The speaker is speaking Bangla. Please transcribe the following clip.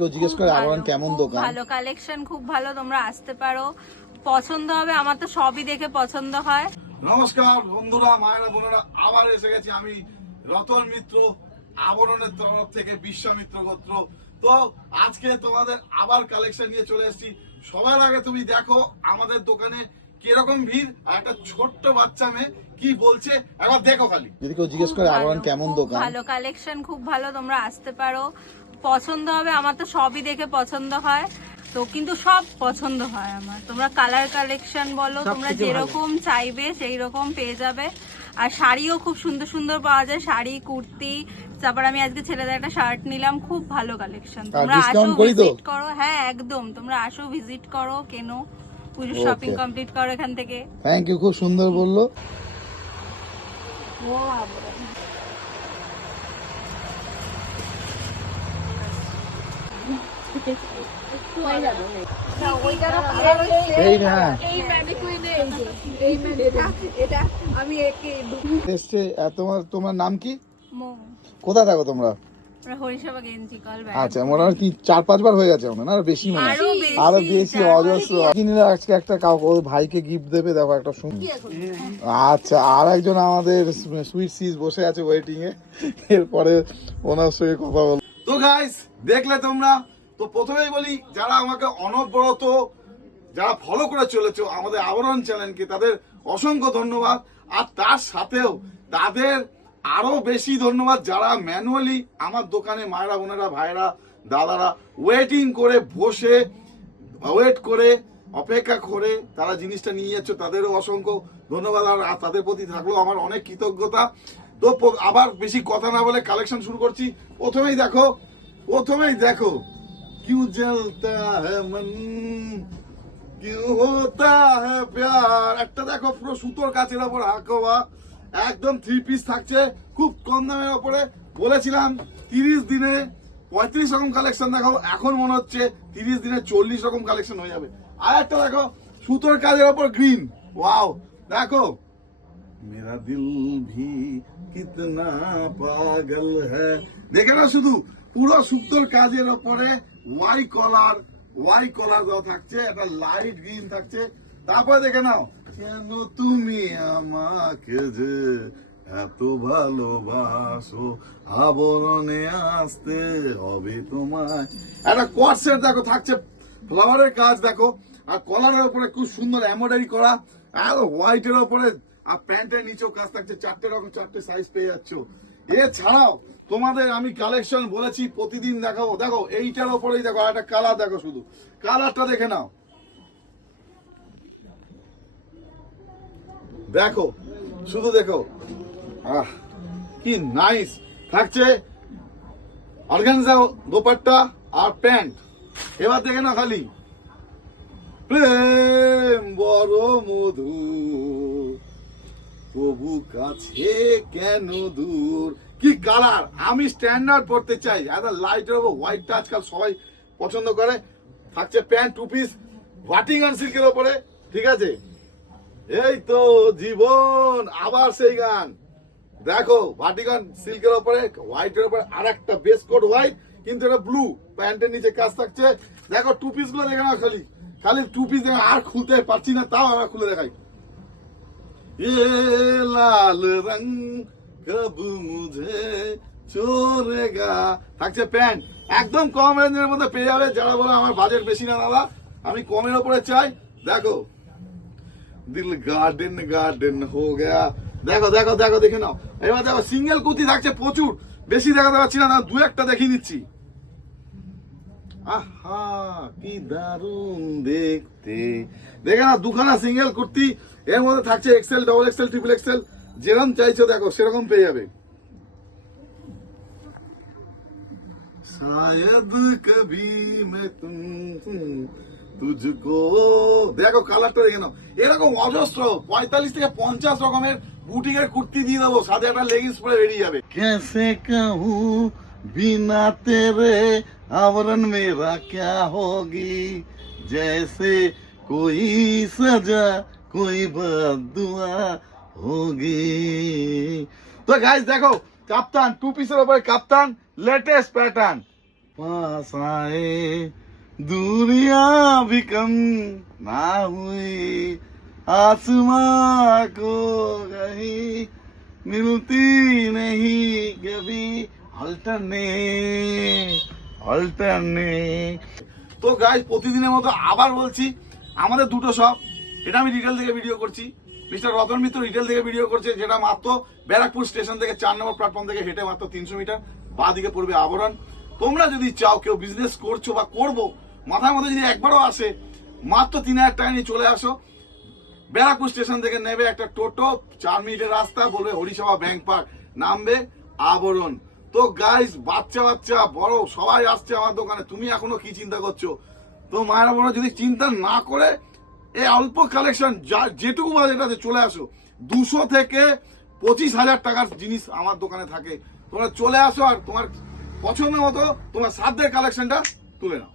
তো জিজ্ঞেস করে আবরণ কেমন দোকান? ভালো কালেকশন, খুব ভালো, তোমরা আসতে পারো, পছন্দ হবে। আমার তো সবই দেখে পছন্দ হয়। নমস্কার বন্ধুরা, মায়েরা বোনেরা, আবার এসে গেছি আমি রতন মিত্র, আবরণের তরফ থেকে বিশ্বামিত্র গোত্র। তো আজকে তোমাদের আবার কালেকশন নিয়ে চলে এসেছি। সবার আগে তুমি দেখো আমাদের দোকানে কিরকম ভিড়, আর একটা ছোট্ট বাচ্চা মেয়ে কি বলছে একবার দেখো খালি। যদি কেউ জিজ্ঞেস করে আবরণ কেমন দোকান? ভালো কালেকশন, খুব ভালো, তোমরা আসতে পারো, পছন্দ হবে। আমার তো সবই দেখে পছন্দ হয়, তো কিন্তু সব পছন্দ হয় আমার। তোমরা কালার কালেকশন বলো, তোমরা যেরকম চাইবে সেই রকম পেয়ে যাবে। আর শাড়িও খুব সুন্দর সুন্দর পাওয়া যায়, শাড়ি, কুর্তি। তারপর আমি আজকে ছেলেদের একটা শার্ট নিলাম, খুব ভালো কালেকশন। তোমরা আসো, ভিজিট করো। হ্যাঁ একদম, তোমরা আসো, ভিজিট করো, কেনো, পুরো শপিং কমপ্লিট করো এখান থেকে। থ্যাংক ইউ, খুব সুন্দর বললো। তোমার নাম কি? কোথা থাকো তোমরা? আচ্ছা, মনে হয় কি 4-5 বার হয়ে গেছে না, বেশি মনে হয়, আরো বেশি, অজস্র। কিনলে আজকে একটা কাউকে ভাইকে গিফট দেবে, দেখো একটা সুন্দর। আচ্ছা, আর একজন আমাদের সুইট সিজ বসে আছে ওয়েটিং এ, এরপরে ওনার সঙ্গে কথা বল। তো গাইস, দেখলে তোমরা তো, প্রথমেই বলি যারা আমাকে অনবরত যারা ফলো করে চলেছো আমাদের আবরণ চ্যানেলকে, তাদের অসংখ্য ধন্যবাদ। আর তার সাথেও তাদের আরো বেশি ধন্যবাদ যারা ম্যানুয়ালি আমার দোকানে, মায়েরা বোনেরা, ভাইরা, দাদারা ওয়েটিং করে বসে ওয়েট করে অপেক্ষা করে তারা জিনিসটা নিয়ে যাচ্ছে, তাদেরও অসংখ্য ধন্যবাদ। আর তাদের প্রতি থাকলো আমার অনেক কৃতজ্ঞতা। তো আবার বেশি কথা না বলে কালেকশন শুরু করছি। প্রথমেই দেখো क्यों जलता है मन क्यों होता है प्यार। একটা দেখো পুরো সুতোর কাচের ওপর হাকোয়া, একদম 3 পিস থাকছে খুব কম দামের ওপরে। বলেছিলাম 30 দিনে 35 রকম কালেকশন দেখাবো, এখন মনে হচ্ছে 30 দিনে 40 রকম কালেকশন হয়ে যাবে। আর একটা দেখো সুতোর কাজের ওপর গ্রিন, ওয়াও। দেখো मेरा दिल भी कितना पागल है, দেখে না, শুধু পুরো সুতোর কাজের ওপরে ওয়াই কলার দেওয়া থাকছে, একটা লাইট গ্রিন থাকছে। তারপরে দেখে নাও, কেন তুমি আমাকে যে এত ভালোবাসো, আবরণে আসতে হবে তোমায়। একটা কোয়ার্সেট দেখো থাকছে, ফ্লাওয়ারের কাজ দেখো, আর কলারের উপরে খুব সুন্দর এমব্রয়ডারি করা, আর হোয়াইটের উপরে, আর প্যান্টের নিচেও কাজ থাকছে। 4টে সাইজ পেয়ে যাচ্ছ। এছাড়াও তোমাদের আমি কালেকশন বলেছি প্রতিদিন দেখাবো। দেখো এইটার ওপরেই দেখো একটা কালার, দেখো শুধু কালারটা দেখে নাও, দেখো শুধু দেখো, আহ কি নাইস থাকছে। অর্গানজা দোপাট্টা আর প্যান্ট। এবার দেখে না খালি, প্রেম বড় মধু প্রভু কাছে কেন দূর। কি কালার, আমি স্ট্যান্ডার্ড পড়তে চাই, একটা লাইটের ওপর হোয়াইটটা আজকাল সবাই পছন্দ করে। থাকছে প্যান্ট 2 পিস ভাটিগান সিল্কের ওপরে, ঠিক আছে। এই তো জীবন, আবার সেই গান দেখো, ভাটিগান সিল্কের ওপরে, হোয়াইটের ওপরে আর একটা বেস কোট হোয়াইট, কিন্তু এটা ব্লু, প্যান্টের নিচে কাজ থাকছে। দেখো 2 পিস গুলো দেখে না, খালি 2 পিস দেখে, আর খুলতে পারছি না, তাও আমরা খুলে দেখাই। ये लाल रंग कब मुझे छोड़ेगा থাকছে প্যান্ট, একদম কম রেঞ্জের মধ্যে পেয়ে যাবে। যারা বলে আমার বাজেট বেশি না দাদা, আমি কমের উপরে চাই, দেখো দিল গার্ডেন হো গয়া। দেখো দেখো দেখো দেখে নাও। এবার দেখো সিঙ্গেল কুর্তি থাকছে প্রচুর, বেশি দেখাতে পারছি না, 2-1টা দেখিয়ে দিচ্ছি। আহা কি দারুণ দেখতে, দেখে না, 2খানা সিঙ্গেল কুর্তি, এর মধ্যে থাকছে XL, double XL, triple XL, যেরকম চাইছো দেখো সেরকম পেয়ে যাবে। শায়দ কবি মে তুঝকো, দেখো কালারটা দেখে নাও। এরকম অজস্র 45 থেকে 50 রকমের বুটিকের কুর্তি দিয়ে দেবো, সাথে একটা লেগিংস পরে বেরিয়ে যাবে। कैसे कहूँ बिना तेरे आवरण मेरा क्या होगी, जैसे कोई सजा कोई बददुआ होगी। তো গাইস দেখো, কাপ্তান 2 পিসের উপরে কাপ্তান, লেটেস্ট প্যাটার্ন, पास आए दूरिया भी कम ना हुई आसमां को कहीं मिलती नहीं कभी অল্টারনেট। তো গাইস প্রতিদিনের মতো আবার বলছি আমাদের দুটো শপ, এটা আমি রিটেল থেকে ভিডিও করছি, মিস্টার রতন মিত্র রিটেল থেকে ভিডিও করছে, যেটা মাত্র ব্যারাকপুর স্টেশন থেকে 4 নম্বর প্ল্যাটফর্ম থেকে হেঁটে মাত্র 300 মিটার বাঁ দিকে পড়বে আবরণ। তোমরা যদি চাও কেউ বিজনেস করছো বা করবো, মাথার মধ্যে যদি একবারও আসে, মাত্র 3000 টাকা নিয়ে চলে আসো। ব্যারাকপুর স্টেশন থেকে নেবে একটা টোটো, 4 মিনিটের রাস্তা, বলবে হরিসভা ব্যাংক পার্ক, নামবে আবরণ। তো গাইস বাচ্চা বাচ্চা বড় সবাই আসছে আমার দোকানে, তুমি এখনো কি চিন্তা করছো? তো মায়েরা বোনেরা যদি চিন্তা না করে এই অল্প কালেকশন যেটুকু বাজেট আছে চলে আসো। 200 থেকে 25,000 টাকার জিনিস আমার দোকানে থাকে, তোমরা চলে আসো আর তোমার পছন্দ মতো তোমার সাধ্যের কালেকশনটা তুলে নাও।